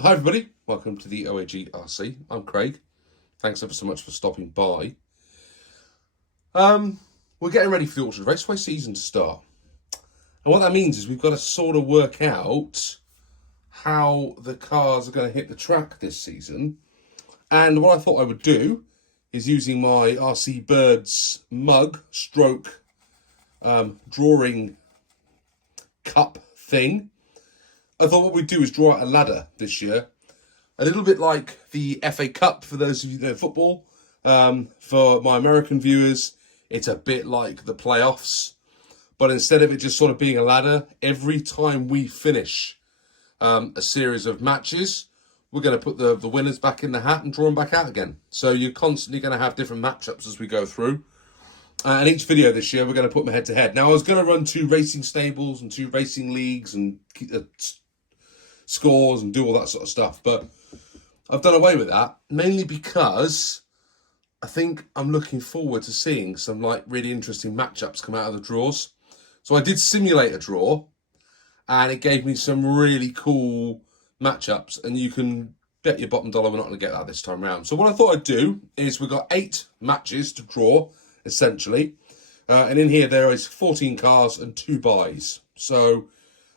Hi everybody, welcome to the OAG RC. I'm Craig. Thanks ever so much for stopping by. We're getting ready for the Orchard Raceway season to start. And what that means is we've got to sort of work out how the cars are going to hit the track this season. And what I thought I would do is using my RC Birds mug stroke drawing cup thing. I thought what we'd do is draw out a ladder this year. A little bit like the FA Cup, for those of you who know football. For my American viewers, it's a bit like the playoffs. But instead of it just sort of being a ladder, every time we finish a series of matches, we're going to put the winners back in the hat and draw them back out again. So you're constantly going to have different matchups as we go through. And each video this year, we're going to put them head to head. Now, I was going to run 2 racing stables and 2 racing leagues and scores and do all that sort of stuff, but I've done away with that, mainly because I think I'm looking forward to seeing some like really interesting matchups come out of the draws. So I did simulate a draw, and it gave me some really cool matchups, and you can bet your bottom dollar we're not going to get that this time around. So what I thought I'd do is we've got 8 matches to draw, essentially, and in here there is 14 cars and 2 buys. So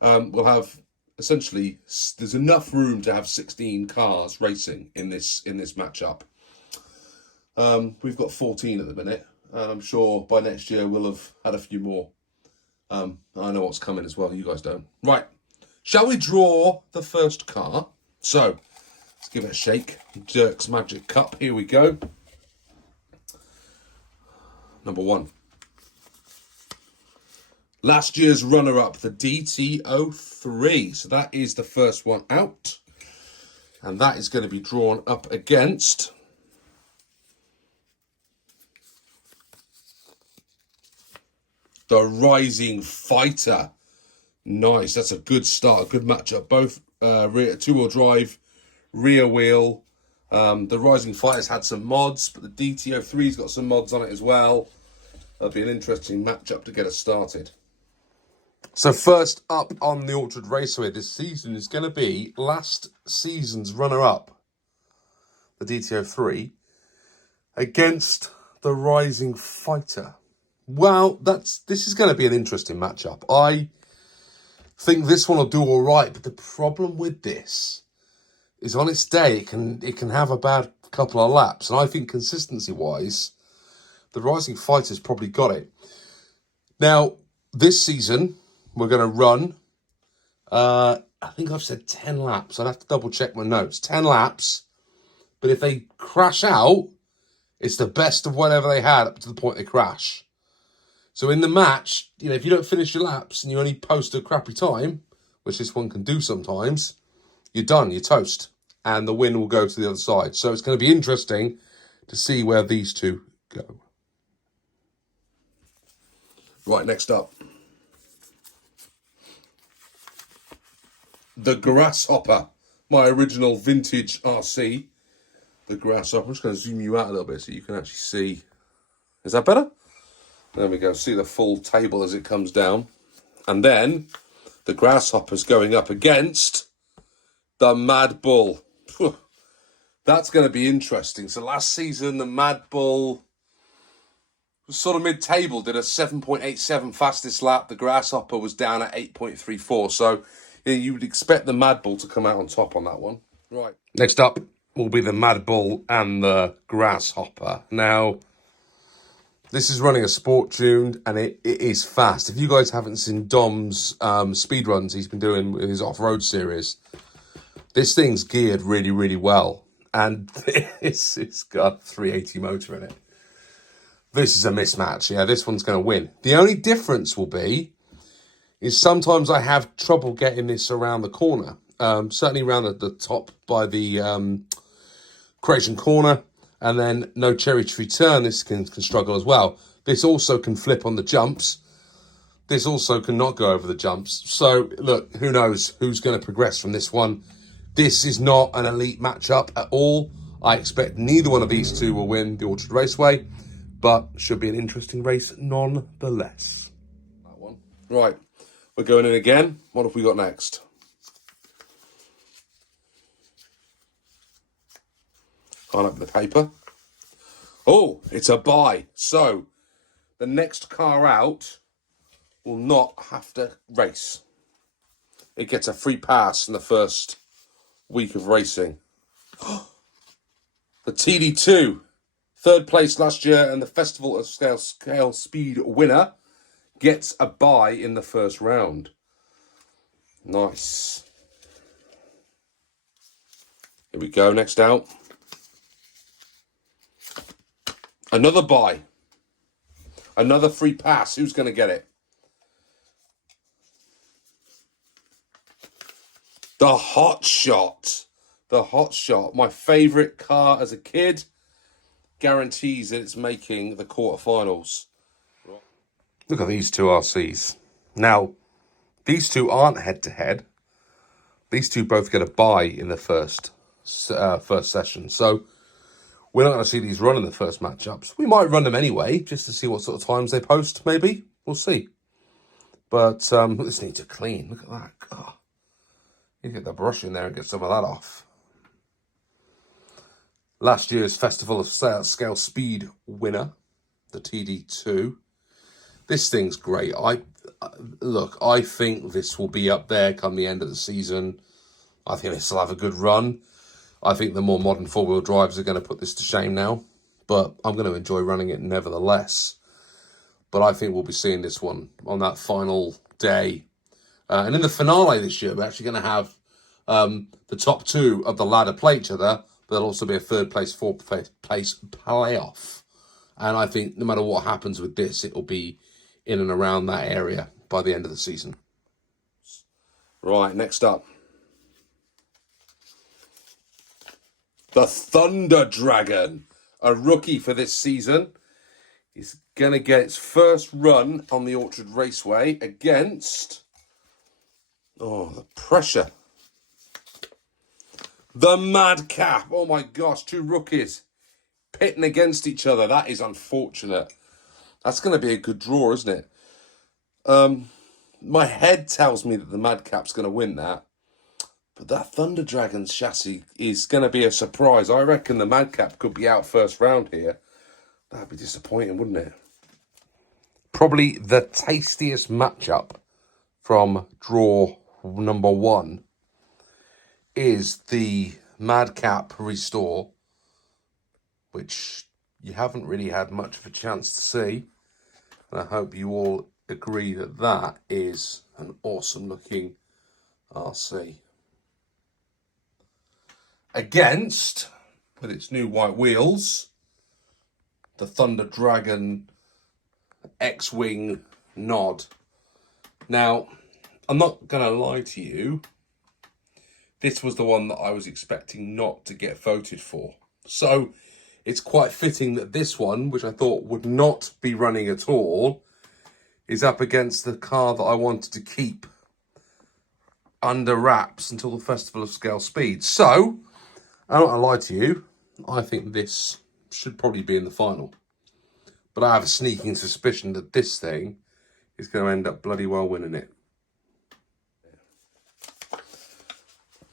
we'll have essentially, there's enough room to have 16 cars racing in this matchup. We've got 14 at the minute, and I'm sure by next year we'll have had a few more. I know what's coming as well, you guys don't. Right, shall we draw the first car? So, let's give it a shake. Dirks Magic Cup, here we go. Number 1. Last year's runner-up, the DT03. So that is the first one out. And that is going to be drawn up against the Rising Fighter. Nice, that's a good start, a good matchup. Both rear 2-wheel drive, rear wheel. The Rising Fighter's had some mods, but the DT03's got some mods on it as well. That'll be an interesting matchup to get us started. So first up on the Orchard Raceway this season is going to be last season's runner-up, the DT03, against the Rising Fighter. Well, this is going to be an interesting matchup. I think this one will do all right, but the problem with this is on its day it can have a bad couple of laps, and I think consistency-wise, the Rising Fighter's probably got it. Now, this season we're going to run, I think I've said 10 laps. I'd have to double check my notes. 10 laps. But if they crash out, it's the best of whatever they had up to the point they crash. So in the match, if you don't finish your laps and you only post a crappy time, which this one can do sometimes, you're done, you're toast. And the win will go to the other side. So it's going to be interesting to see where these two go. Right, next up. The Grasshopper, my original vintage RC. The Grasshopper. I'm just going to zoom you out a little bit so you can actually see. Is that better? There we go. See the full table as it comes down. And then the Grasshopper's going up against the Mad Bull. That's going to be interesting. So last season, the Mad Bull was sort of mid-table, did a 7.87 fastest lap. The Grasshopper was down at 8.34. So you would expect the Mad Bull to come out on top on that one. Right. Next up will be the Mad Bull and the Grasshopper. Now, this is running a sport tuned, and it is fast. If you guys haven't seen Dom's speed runs he's been doing with his off-road series, this thing's geared really, really well. And it's got a 380 motor in it. This is a mismatch. Yeah, this one's going to win. The only difference will be is sometimes I have trouble getting this around the corner. Certainly around the top by the Croatian corner, and then no cherry tree turn, this can struggle as well. This also can flip on the jumps. This also cannot go over the jumps. So, look, who knows who's going to progress from this one. This is not an elite matchup at all. I expect neither one of these two will win the Orchard Raceway, but should be an interesting race nonetheless. That one. Right. We're going in again. What have we got next? Can't open the paper. Oh, it's a buy. So, the next car out will not have to race. It gets a free pass in the first week of racing. The TD2, third place last year and the Festival of Scale Speed winner, gets a buy in the first round. Nice. Here we go, next out. Another buy. Another free pass. Who's going to get it? The Hotshot. The Hotshot. My favourite car as a kid. Guarantees that it's making the quarterfinals. Look at these two RCs. Now, these two aren't head-to-head. These two both get a buy in the first session. So, we're not going to see these run in the first matchups. We might run them anyway, just to see what sort of times they post, maybe. We'll see. But this needs a clean. Look at that. God. You get the brush in there and get some of that off. Last year's Festival of Scale Speed winner, the TD2. This thing's great. Look, I think this will be up there come the end of the season. I think this will have a good run. I think the more modern four-wheel drives are going to put this to shame now. But I'm going to enjoy running it nevertheless. But I think we'll be seeing this one on that final day. And in the finale this year, we're actually going to have the top two of the ladder play each other. But there'll also be a third place, fourth place playoff. And I think no matter what happens with this, it will be in and around that area by the end of the season. Right, next up. The Thunder Dragon, a rookie for this season, is going to get its first run on the Orchard Raceway against, oh, the pressure, the Madcap. Oh my gosh, two rookies pitting against each other. That is unfortunate. That's going to be a good draw, isn't it? My head tells me that the Madcap's going to win that. But that Thunder Dragon's chassis is going to be a surprise. I reckon the Madcap could be out first round here. That'd be disappointing, wouldn't it? Probably the tastiest matchup from draw number one is the Madcap Restore, which you haven't really had much of a chance to see. And I hope you all agree that that is an awesome looking RC. Against, with its new white wheels, the Thunder Dragon X-Wing Nod. Now, I'm not going to lie to you, this was the one that I was expecting not to get voted for. So, it's quite fitting that this one, which I thought would not be running at all, is up against the car that I wanted to keep under wraps until the Festival of Scale Speed. So, I'm not going to lie to you, I think this should probably be in the final. But I have a sneaking suspicion that this thing is going to end up bloody well winning it.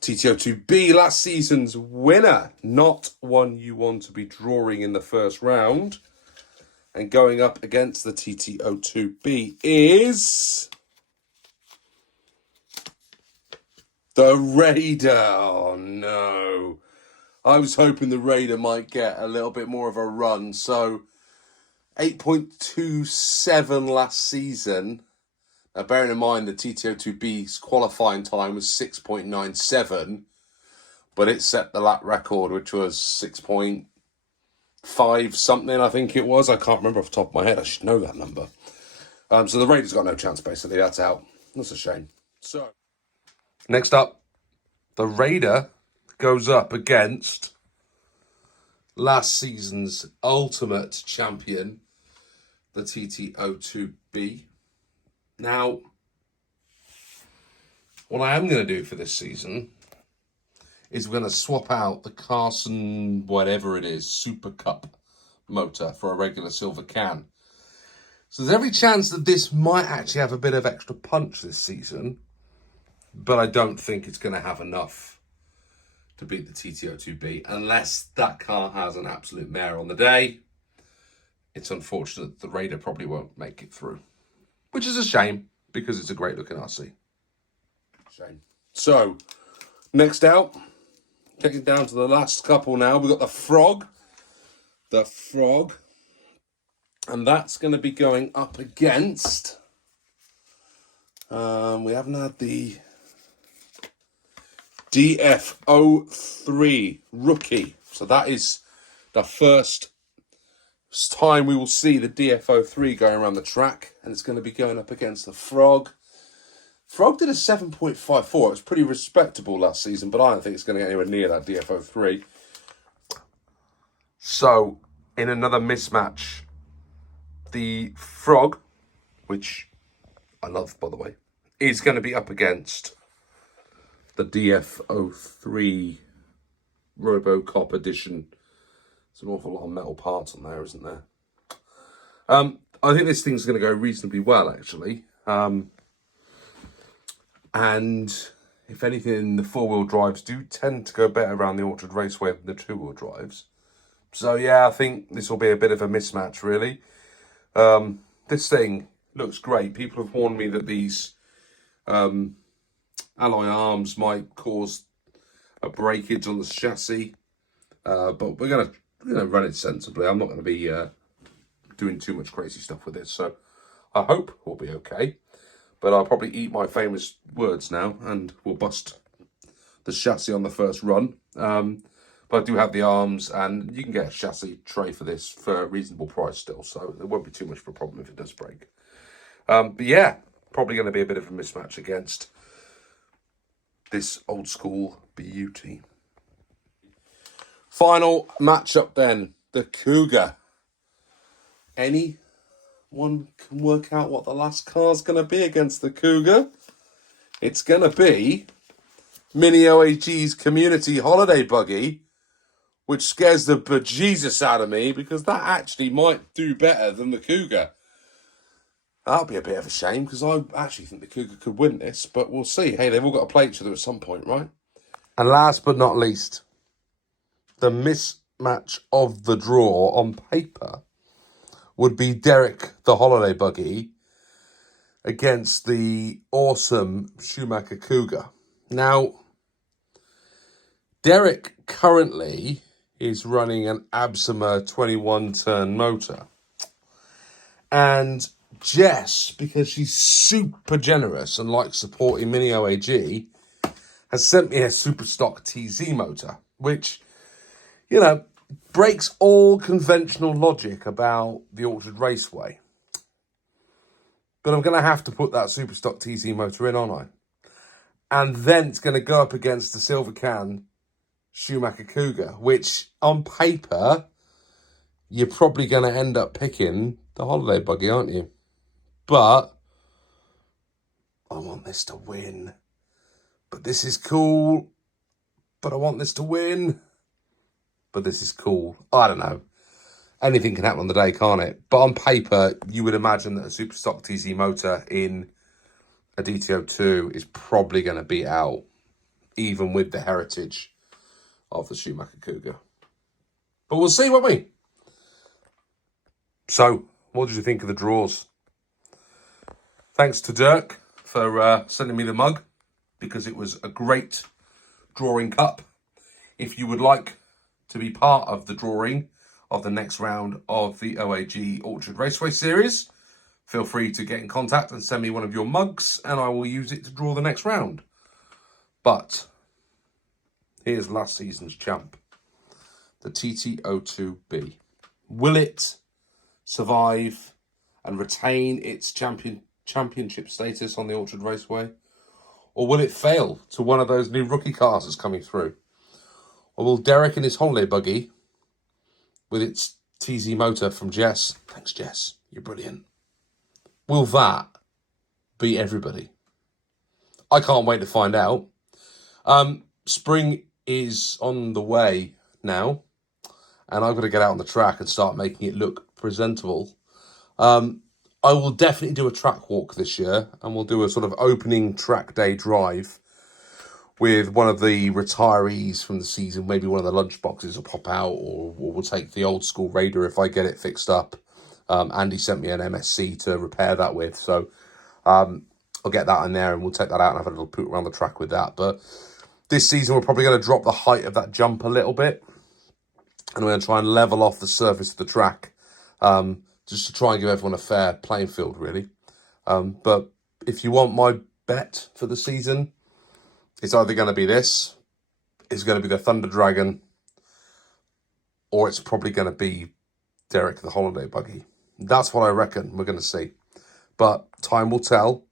TT02B, last season's winner. Not one you want to be drawing in the first round. And going up against the TT02B is the Raider. Oh, no. I was hoping the Raider might get a little bit more of a run. So, 8.27 last season. Now, bearing in mind the TT02B's qualifying time was 6.97. But it set the lap record, which was 6.5 something, I think it was. I can't remember off the top of my head. I should know that number. So the Raider's got no chance, basically. That's out. That's a shame. So, next up, the Raider goes up against last season's ultimate champion, the TT02B. Now, what I am going to do for this season is we're going to swap out the Carson, whatever it is, Super Cup motor for a regular silver can. So there's every chance that this might actually have a bit of extra punch this season, but I don't think it's going to have enough to beat the TT02B, unless that car has an absolute mare on the day. It's unfortunate that the Raider probably won't make it through, which is a shame because it's a great looking RC. Shame. So, next out, getting down to the last couple now, we've got the Frog. The Frog. And that's going to be going up against, we haven't had the DF03 rookie. So that is the first time we will see the DF03 going around the track. And it's going to be going up against the Frog. Frog did a 7.54. It was pretty respectable last season, but I don't think it's going to get anywhere near that DF03. So, in another mismatch, the Frog, which I love, by the way, is going to be up against the DF03 RoboCop edition. There's an awful lot of metal parts on there, isn't there? I think this thing's going to go reasonably well, actually. And if anything, the four-wheel drives do tend to go better around the Orchard Raceway than the two-wheel drives. So, yeah, I think this will be a bit of a mismatch, really. This thing looks great. People have warned me that these alloy arms might cause a breakage on the chassis, but we're gonna run it sensibly. I'm not going to be doing too much crazy stuff with it, so I hope we'll be okay. But I'll probably eat my famous words now, and we'll bust the chassis on the first run. But I do have the arms, and you can get a chassis tray for this for a reasonable price still, so it won't be too much of a problem if it does break. But yeah, probably going to be a bit of a mismatch against this old school beauty. Final matchup then, the Cougar. Anyone can work out what the last car's going to be against the Cougar? It's going to be Mini OAG's Community Holiday Buggy, which scares the bejesus out of me because that actually might do better than the Cougar. That'll be a bit of a shame because I actually think the Cougar could win this, but we'll see. Hey, they've all got to play each other at some point, right? And last but not least, the mismatch of the draw on paper would be Derek the Holiday Buggy against the awesome Schumacher Cougar. Now, Derek currently is running an Absima 21-turn motor. And Jess, because she's super generous and likes supporting Mini OAG, has sent me a super stock TZ motor, which, you know, breaks all conventional logic about the Orchard Raceway. But I'm going to have to put that super stock TZ motor in, aren't I? And then it's going to go up against the Silver Can Schumacher Cougar, which on paper, you're probably going to end up picking the Holiday Buggy, aren't you? But I want this to win. But this is cool. But I want this to win. But this is cool. I don't know. Anything can happen on the day, can't it? But on paper, you would imagine that a super stock TZ motor in a DT02 is probably going to beat out, even with the heritage of the Schumacher Cougar. But we'll see, won't we? So, what did you think of the draws? Thanks to Dirk for sending me the mug, because it was a great drawing cup. If you would like to be part of the drawing of the next round of the OAG Orchard Raceway Series, feel free to get in contact and send me one of your mugs, and I will use it to draw the next round. But here's last season's champ, the TT02B. Will it survive and retain its championship status on the Orchard Raceway? Or will it fail to one of those new rookie cars that's coming through? Or will Derek and his Holiday Buggy, with its TZ motor from Jess, thanks Jess, you're brilliant, will that beat everybody? I can't wait to find out. Spring is on the way now, and I've got to get out on the track and start making it look presentable. I will definitely do a track walk this year, and we'll do a sort of opening track day drive with one of the retirees from the season. Maybe one of the lunchboxes will pop out, or we'll take the old school Raider if I get it fixed up. Andy sent me an MSC to repair that with, so I'll get that in there and we'll take that out and have a little poot around the track with that. But this season we're probably going to drop the height of that jump a little bit, and we're going to try and level off the surface of the track, just to try and give everyone a fair playing field, really. But if you want my bet for the season, it's either going to be this, it's going to be the Thunder Dragon, or it's probably going to be Derek the Holiday Buggy. That's what I reckon we're going to see. But time will tell,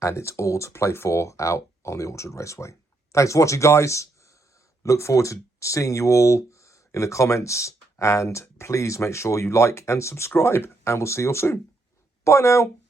and it's all to play for out on the Orchard Raceway. Thanks for watching, guys. Look forward to seeing you all in the comments, and please make sure you like and subscribe, and we'll see you all soon. Bye now.